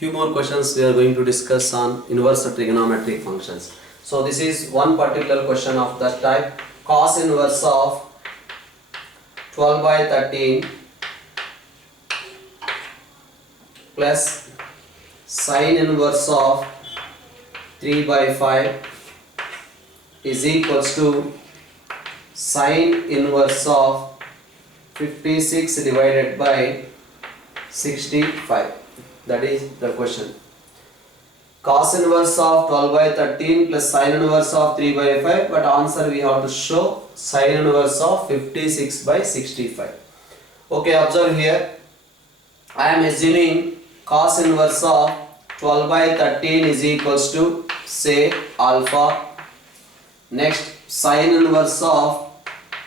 few more questions we are going to discuss on inverse trigonometric functions. So this is one particular question of that type. Cos inverse of 12 by 13 plus sin inverse of 3 by 5 is equals to sin inverse of 56 divided by 65. That is the question. Cos inverse of 12 by 13 plus sin inverse of 3 by 5, but answer we have to show sin inverse of 56 by 65. Okay, observe here. I am assuming cos inverse of 12 by 13 is equals to say alpha. Next, sin inverse of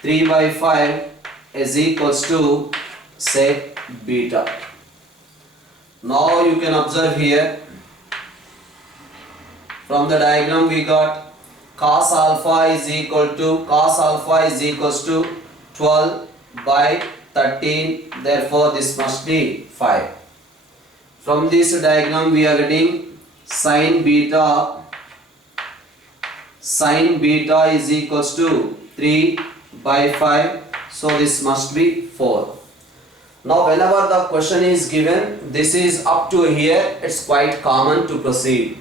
3 by 5 is equals to say beta. Now you can observe here, from the diagram we got cos alpha is equals to 12 by 13, therefore this must be 5. From this diagram we are getting sin beta is equals to 3 by 5, so this must be 4. Now whenever the question is given, this is up to here, it's quite common to proceed.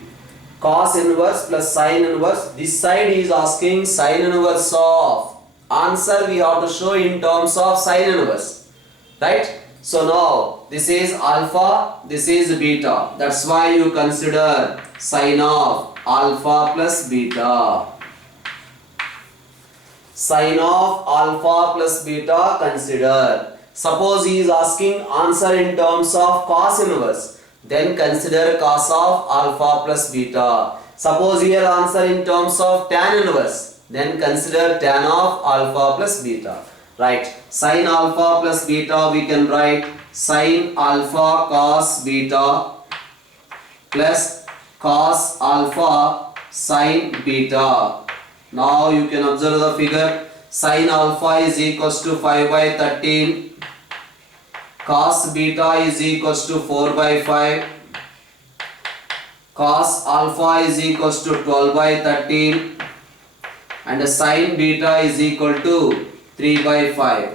Cos inverse plus sin inverse, this side is asking sin inverse of, answer we have to show in terms of sin inverse, right? So now this is alpha, this is beta, that's why you consider sin of alpha plus beta. Sin of alpha plus beta consider. Suppose he is asking answer in terms of cos inverse, then consider cos of alpha plus beta. Suppose here answer in terms of tan inverse, then consider tan of alpha plus beta. Right, sin alpha plus beta we can write sin alpha cos beta plus cos alpha sin beta. Now you can observe the figure. Sin alpha is equals to 5 by 13. Cos beta is equals to 4 by 5. Cos alpha is equals to 12 by 13. And sin beta is equal to 3 by 5.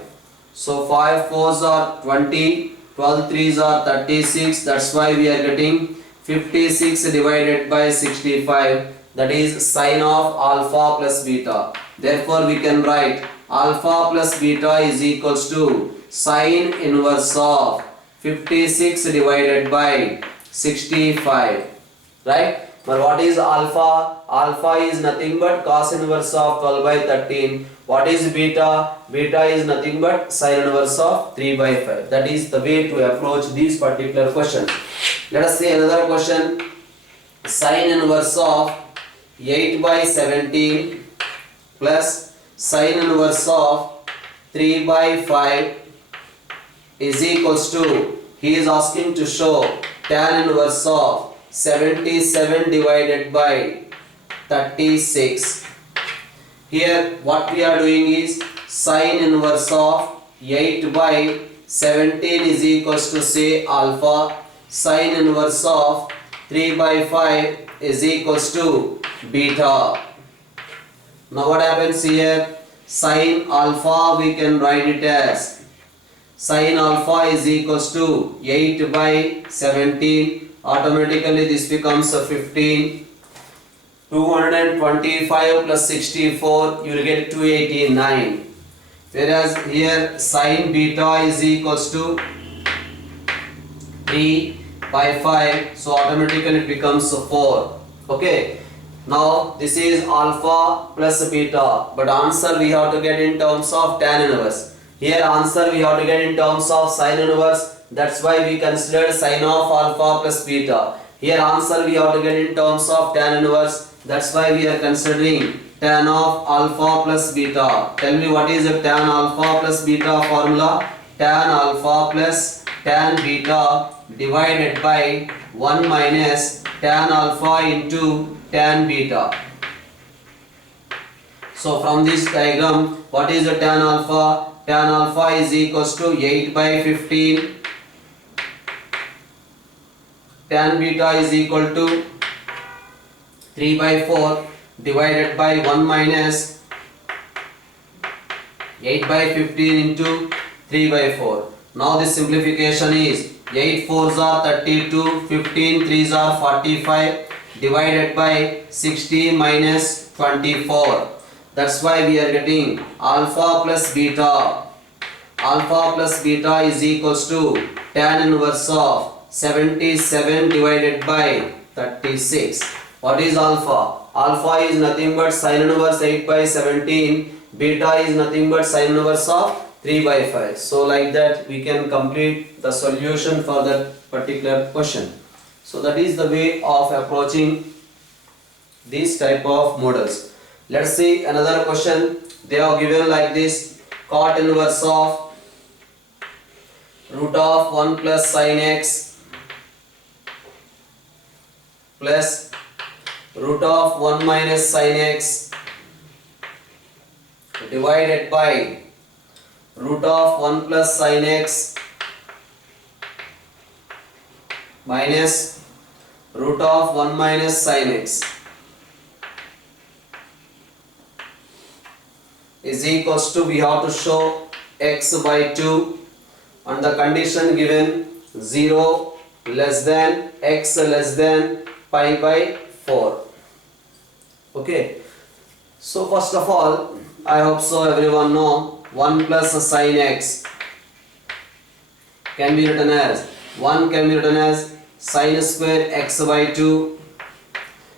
So 5 4s are 20. 12 3s are 36. That's why we are getting 56 divided by 65. That is sin of alpha plus beta. Therefore we can write alpha plus beta is equals to sin inverse of 56 divided by 65. Right? But what is alpha? Alpha is nothing but cos inverse of 12 by 13. What is beta? Beta is nothing but sin inverse of 3 by 5. That is the way to approach these particular questions. Let us see another question. Sin inverse of 8 by 17 plus sin inverse of 3 by 5 is equals to, he is asking to show tan inverse of 77 divided by 36. Here what we are doing is sin inverse of 8 by 17 is equals to say alpha, sin inverse of 3 by 5 is equals to beta. Now what happens here? Sin alpha we can write it as sin alpha is equals to 8 by 17. Automatically this becomes 15. 225 plus 64, you will get 289. Whereas here sin beta is equals to 3 by 5. So automatically it becomes 4. Okay. Now this is alpha plus beta, but answer we have to get in terms of tan inverse. Here answer we have to get in terms of sin inverse. That's why we considered sin of alpha plus beta. Here answer we have to get in terms of tan inverse. That's why we are considering tan of alpha plus beta. Tell me what is the tan alpha plus beta formula? Tan alpha plus tan beta divided by 1 minus tan alpha into tan beta. So from this diagram, what is the tan alpha? Tan alpha is equals to 8 by 15 tan beta is equal to 3 by 4 divided by 1 minus 8 by 15 into 3 by 4. Now this simplification is 8 4s are 32, 15 3s are 45 divided by 60 minus 24. That's why we are getting alpha plus beta. Alpha plus beta is equals to tan inverse of 77 divided by 36. What is alpha? Alpha is nothing but sin inverse 8 by 17. Beta is nothing but sin inverse of 3 by 5. So like that we can complete the solution for that particular question. So that is the way of approaching these type of models. Let's see another question. They are given like this: cot inverse of root of 1 plus sin x plus root of 1 minus sin x divided by root of 1 plus sin x minus root of 1 minus sin x is equals to, we have to show x by 2 and the condition given 0 less than x less than pi by 4. Okay, so first of all, I hope so everyone know 1 plus sin x can be written as 1 can be written as sin square x by 2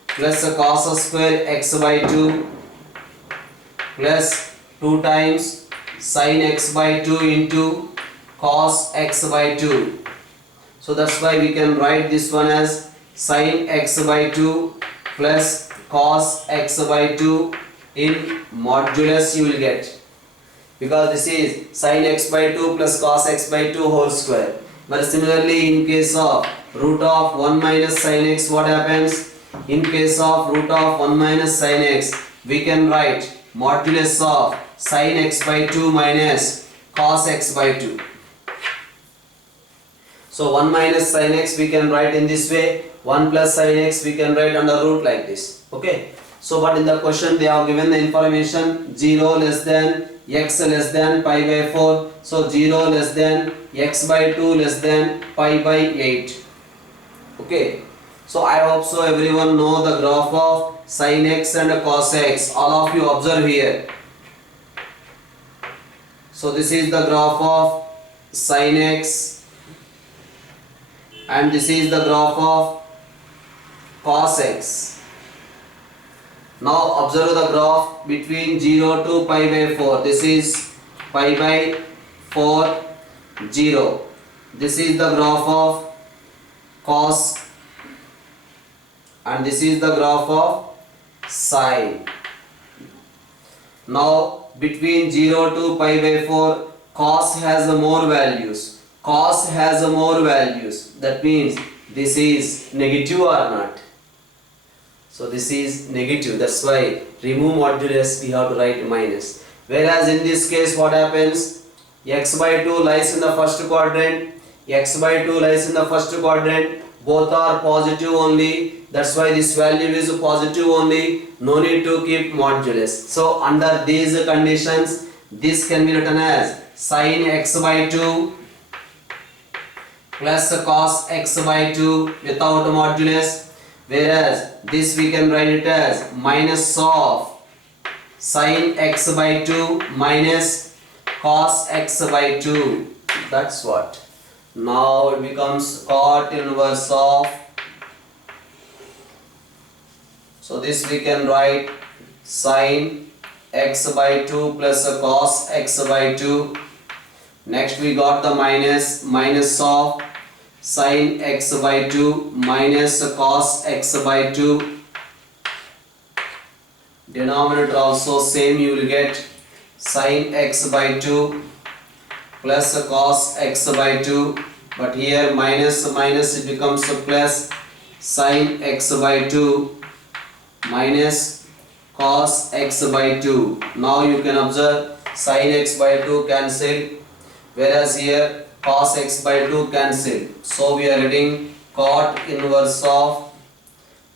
plus cos square x by 2 plus 2 times sin x by 2 into cos x by 2. So that's why we can write this one as sin x by 2 plus cos x by 2 in modulus you will get, because this is sin x by 2 plus cos x by 2 whole square. But similarly in case of root of 1 minus sin x, what happens? In case of root of 1 minus sin x, we can write modulus of sin x by 2 minus cos x by 2. So 1 minus sin x we can write in this way, 1 plus sin x we can write under root like this. Okay, so but in the question they have given the information 0 less than x less than pi by 4. So 0 less than x by 2 less than pi by 8. Okay, so I hope so everyone know the graph of sin x and cos x. All of you observe here. So this is the graph of sin x and this is the graph of cos x. Now observe the graph between 0 to pi by 4. This is pi by 4, 0. This is the graph of cos and this is the graph of sin. Now between 0 to pi by 4, cos has more values. Cos has more values. That means this is negative or not. So this is negative. That's why remove modulus we have to write minus. Whereas in this case what happens? X by 2 lies in the first quadrant. X by 2 lies in the first quadrant. Both are positive only. That's why this value is positive only. No need to keep modulus. So under these conditions, this can be written as sin x by 2 plus cos x by 2 without modulus. Whereas this we can write it as minus of sin x by 2 minus cos x by 2. That's what. Now it becomes cot inverse of. So this we can write sin x by 2 plus cos x by 2. Next we got the minus of sin x by 2 minus cos x by 2. Denominator also same, you will get sin x by 2 plus cos x by 2, but here minus it becomes a plus sin x by 2 minus cos x by 2. Now you can observe sin x by 2 cancel, whereas here cos x by 2 cancel. So we are getting cot inverse of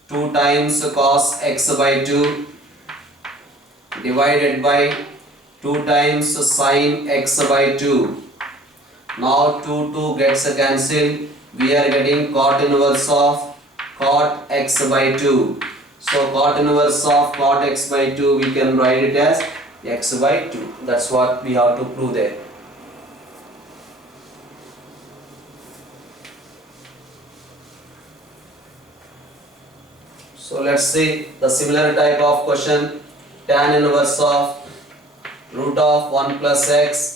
2 times cos x by 2 divided by 2 times sin x by 2. Now 2 gets cancelled. We are getting cot inverse of cot x by 2. So cot inverse of cot x by 2 we can write it as x by 2. That's what we have to prove there. So let's see the similar type of question. Tan inverse of root of 1 plus x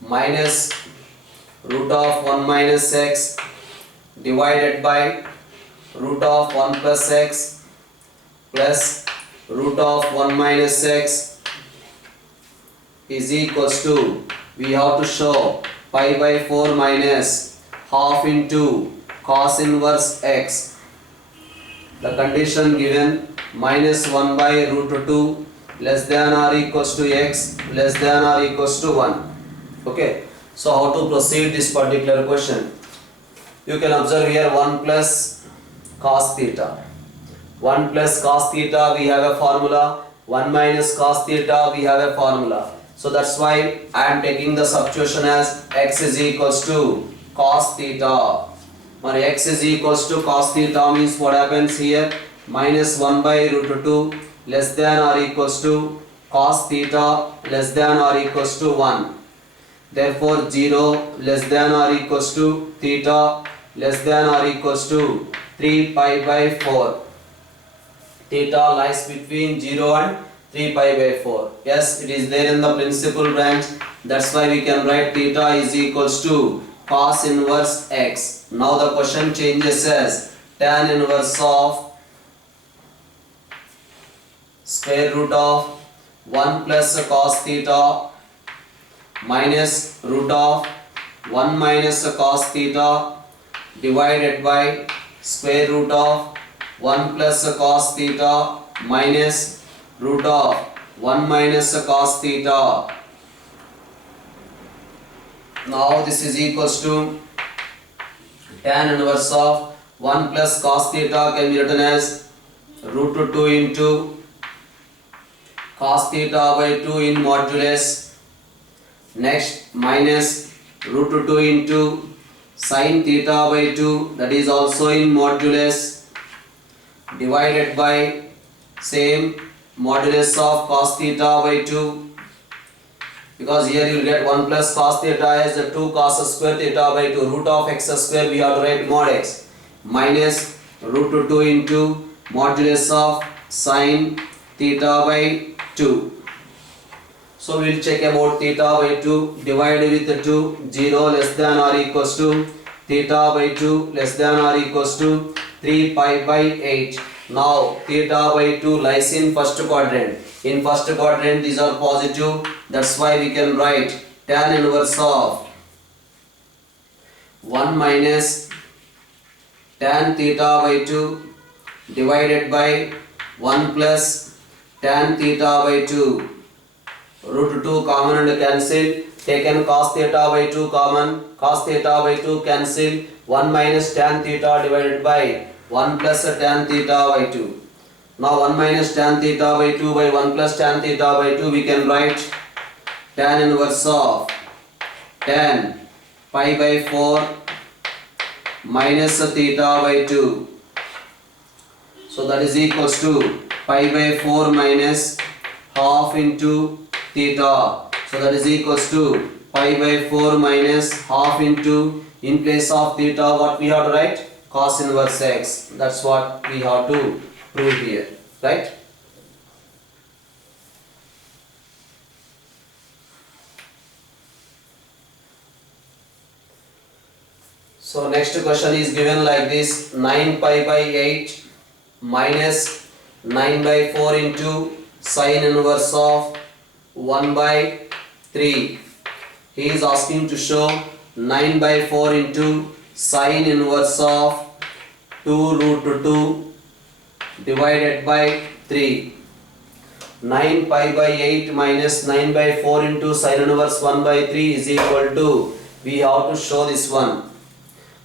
minus root of 1 minus x divided by root of 1 plus x plus root of 1 minus x is equals to, we have to show pi by 4 minus half into cos inverse x. The condition given minus 1 by root 2 less than or equals to x less than or equals to 1. Okay, so how to proceed this particular question? You can observe here 1 plus cos theta. 1 plus cos theta we have a formula, 1 minus cos theta we have a formula. So that's why I am taking the substitution as x is equals to cos theta. When x is equals to cos theta means what happens here? Minus 1 by root 2 less than or equals to cos theta less than or equals to 1. Therefore 0 less than or equals to theta less than or equals to 3 pi by 4. Theta lies between 0 and 3 pi by 4. Yes, it is there in the principal branch. That's why we can write theta is equals to cos inverse x. Now the question changes as tan inverse of square root of 1 plus cos theta minus root of 1 minus cos theta divided by square root of 1 plus cos theta minus root of 1 minus cos theta. Now this is equals to tan inverse of 1 plus cos theta can be written as root 2 into cos theta by 2 in modulus. Next minus root 2 into sin theta by 2, that is also in modulus, divided by same modulus of cos theta by 2. Because here you will get 1 plus cos theta as 2 cos square theta by 2. Root of x square we have to write mod x minus root 2 into modulus of sin theta by 2. So we will check about theta by 2. Divide with 2. 0 less than or equals to theta by 2 less than or equals to 3 pi by 8. Now theta by 2 lies in first quadrant. In first quadrant these are positive. That's why we can write tan inverse of 1 minus tan theta by 2 divided by 1 plus tan theta by 2. Root 2 common and cancel. Taken cos theta by 2 common. Cos theta by 2 cancel. 1 minus tan theta divided by 1 plus tan theta by 2. Now 1 minus tan theta by 2 by 1 plus tan theta by 2 we can write tan inverse of tan pi by 4 minus theta by 2. So that is equals to pi by 4 minus half into theta. So that is equals to pi by 4 minus half into, in place of theta what we have to write? Cos inverse x. That's what we have to prove here, right? So next question is given like this: 9 pi by 8 minus 9 by 4 into sin inverse of 1 by 3. He is asking to show 9 by 4 into sin inverse of 2 root 2 divided by 3. 9 pi by 8 minus 9 by 4 into sin inverse 1 by 3 is equal to, we have to show this one.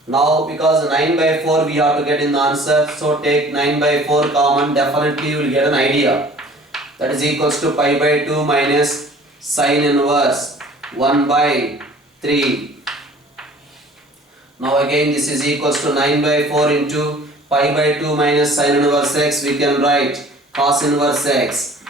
Now because 9 by 4 we have to get in the answer, so take 9 by 4 common, definitely you will get an idea. That is equals to pi by 2 minus sine inverse 1 by 3. Now again this is equals to 9 by 4 into pi by 2 minus sine inverse x. We can write cos inverse x.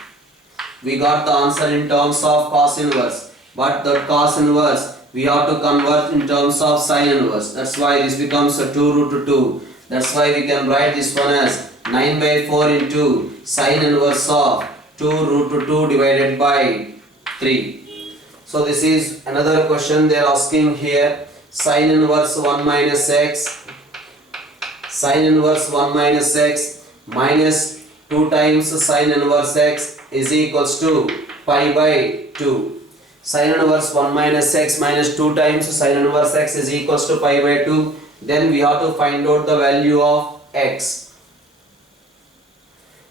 We got the answer in terms of cos inverse, but the cos inverse we have to convert in terms of sine inverse. That's why this becomes a 2 root 2. That's why we can write this one as 9 by 4 into sine inverse of 2 root 2 divided by 3. So this is another question they are asking here. Sine inverse 1 minus x, sine inverse 1 minus x minus 2 times sine inverse x is equals to pi by 2. Sine inverse 1 minus x minus 2 times sine inverse x is equals to pi by 2. Then we have to find out the value of x.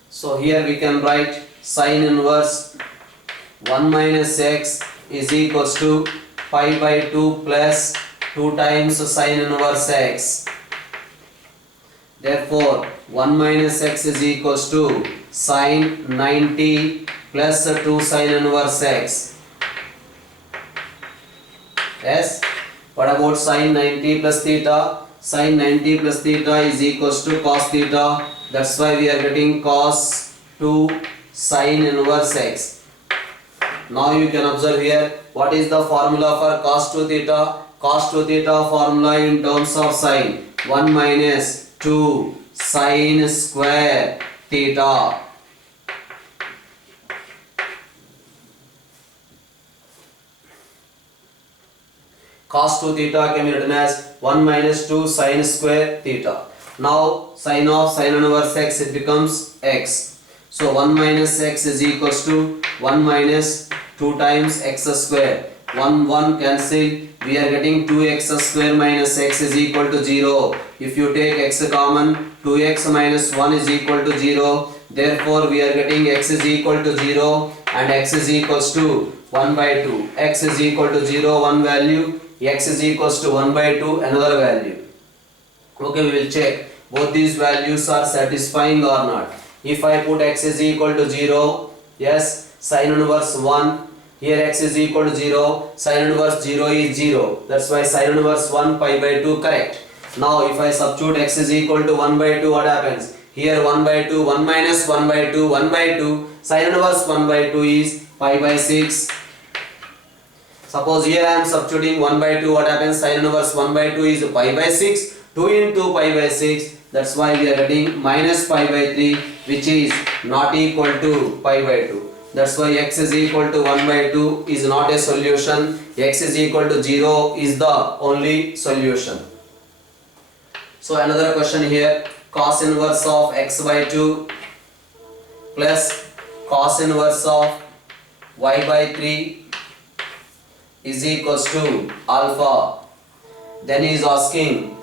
So here we can write sine inverse 1 minus x is equals to pi by 2 plus 2 times sine inverse x. Therefore 1 minus x is equals to sine 90 plus 2 sine inverse x. Yes. What about sine 90 plus theta? Sine 90 plus theta is equals to cos theta. That's why we are getting cos 2 sine inverse x. Now you can observe here, what is the formula for cos 2 theta? Cos 2 theta formula in terms of sine 1 minus 2 sine square theta. Cos 2 theta can be written as 1 minus 2 sine square theta. Now sine of sine inverse x, it becomes x. So 1 minus x is equals to 1 minus 2 times x square. 1 cancel. We are getting 2x square minus x is equal to 0. If you take x common, 2x minus 1 is equal to 0. Therefore we are getting x is equal to 0 and x is equals to 1 by 2. X is equal to 0, one value. X is equals to 1 by 2, another value. Okay, we will check both these values are satisfying or not. If I put x is equal to 0, yes, sine inverse 1, here x is equal to 0, sine inverse 0 is 0. That's why sine inverse 1 pi by 2 correct. Now if I substitute x is equal to 1 by 2, what happens? Here 1 by 2, 1 minus 1 by 2, 1 by 2, sine inverse 1 by 2 is pi by 6. Suppose here I am substituting 1 by 2, what happens? Sine inverse 1 by 2 is pi by 6, 2 into pi by 6, that's why we are getting minus pi by 3, which is not equal to pi by 2. That's why x is equal to 1 by 2 is not a solution, x is equal to 0 is the only solution. So another question here, cos inverse of x by 2 plus cos inverse of y by 3 is equals to alpha. Then he is asking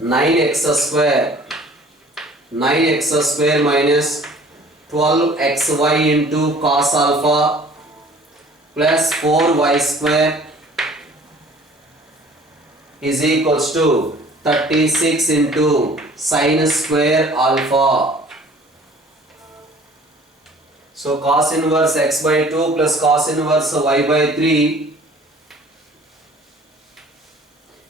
9x square minus 12xy into cos alpha plus 4y square is equals to 36 into sin square alpha. So cos inverse x by 2 plus cos inverse y by 3,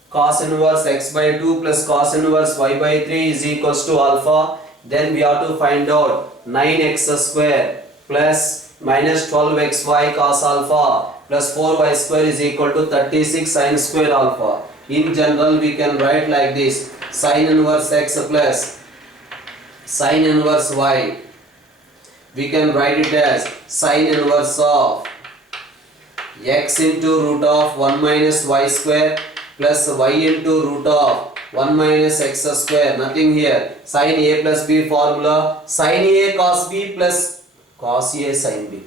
cos inverse x by 2 plus cos inverse y by 3 is equals to alpha. Then we have to find out 9x square plus minus 12xy cos alpha plus 4y square is equal to 36 sin square alpha. In general we can write like this: sin inverse x plus sin inverse y. We can write it as sin inverse of x into root of 1 minus y square plus y into root of 1 minus x square. Nothing here. Sin a plus b formula. Sin a cos b plus cos a sin b.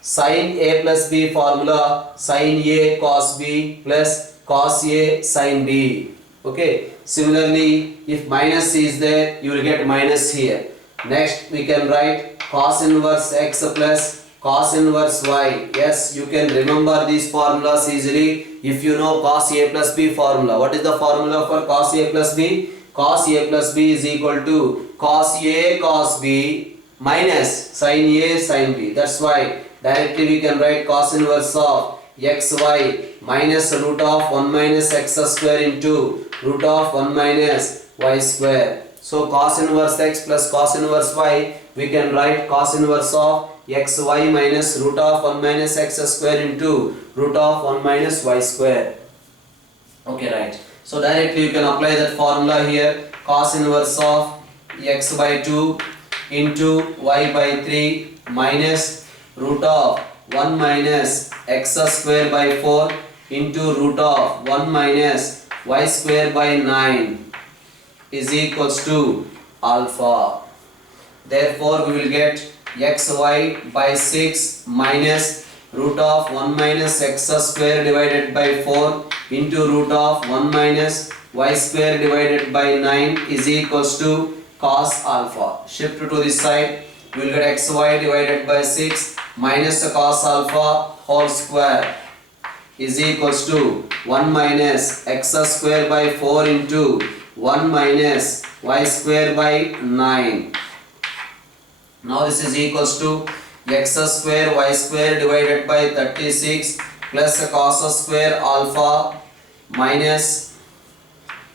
Sin a plus b formula. Sin a cos b plus cos a sin b. Okay. Similarly, if minus is there, you will get minus here. Next, we can write cos inverse x plus cos inverse y. Yes, you can remember these formulas easily if you know cos a plus b formula. What is the formula for cos a plus b? Cos a plus b is equal to cos a cos b minus sin a sin b. That's why directly we can write cos inverse of xy minus root of 1 minus x square into root of 1 minus y square. So cos inverse x plus cos inverse y, we can write cos inverse of xy minus root of 1 minus x square into root of 1 minus y square. Okay, right. So directly you can apply that formula here. Cos inverse of x by 2 into y by 3 minus root of 1 minus x square by 4 into root of 1 minus y square by 9 is equals to alpha. Therefore we will get xy by 6 minus root of 1 minus x square divided by 4 into root of 1 minus y square divided by 9 is equals to cos alpha. Shift to this side, we will get xy divided by 6 minus cos alpha whole square is equals to 1 minus x square by 4 into 1 minus y square by 9. Now this is equals to x square y square divided by 36 plus cos square alpha minus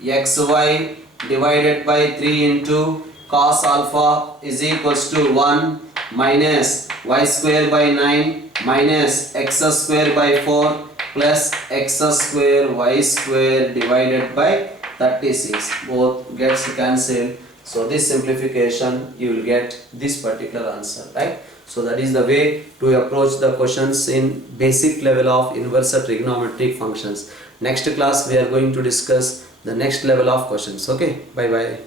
xy divided by 3 into cos alpha is equals to 1 minus y square by 9 minus x square by 4 plus x square y square divided by 36. Both gets cancelled. So this simplification you will get this particular answer, right? So that is the way to approach the questions in basic level of inverse trigonometric functions. Next class we are going to discuss the next level of questions. Okay, bye bye.